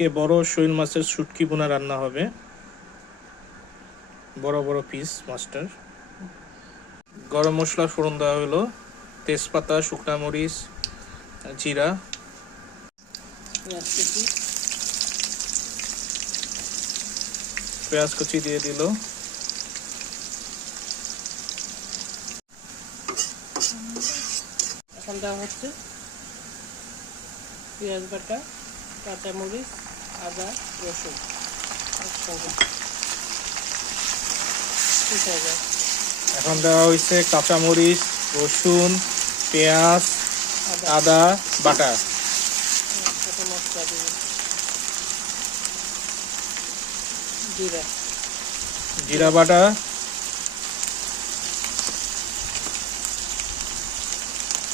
আজকে বড় শৈল মাছের শুটকি বোনা রান্না হবে। বড় বড় পিস মাছটার। গরম মশলা ফোড়ন দেওয়া হলো, তেজপাতা, শুকনা মরিচ, জিরা, পেঁয়াজ কুচি দিয়ে দিল। এখন দেওয়া হচ্ছে পেঁয়াজ বাটা, কাঁচামরিচ, আদা, রসুন একসঙ্গে পিষে যায়। এখন দেওয়া হয়েছে কাঁচামরিচ, রসুন, পেঁয়াজ, আদা বাটা। সাথে মশলা দিব, জিরা, জিরা বাটা,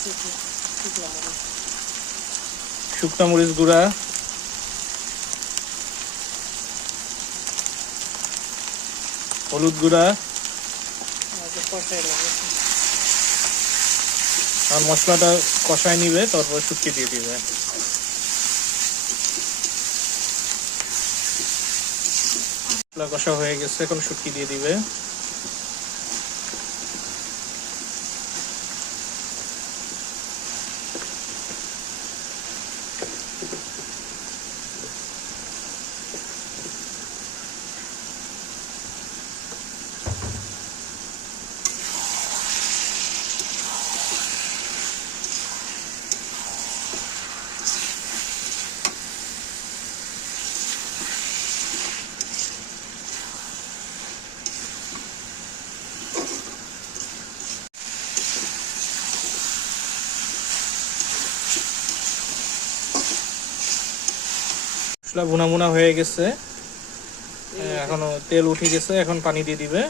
শুকনো মরিচ, শুকনা মরিচ গুঁড়া, হলুদ গুঁড়া। কষাই নেবে। আর মশলাটা কষায় নিবে, তারপর শুটকি দিয়ে দিবে। মশলা কষা হয়ে গেছে, এখন শুটকি দিয়ে দিবে। মশলা ভুনা ভুনা হয়ে গেছে, এখনো তেল উঠে গেছে। এখন পানি দিয়ে দিবে।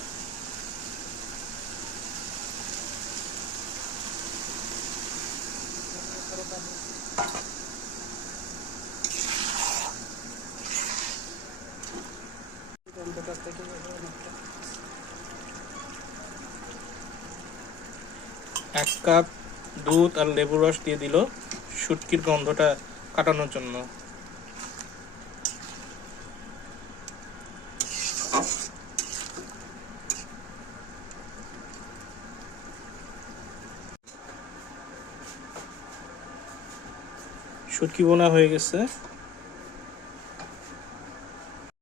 এক কাপ দুধ আর লেবুর রস দিয়ে দিল শুটকির গন্ধটা কাটানোর জন্য। শুটকি বোনা হয়ে গেছে।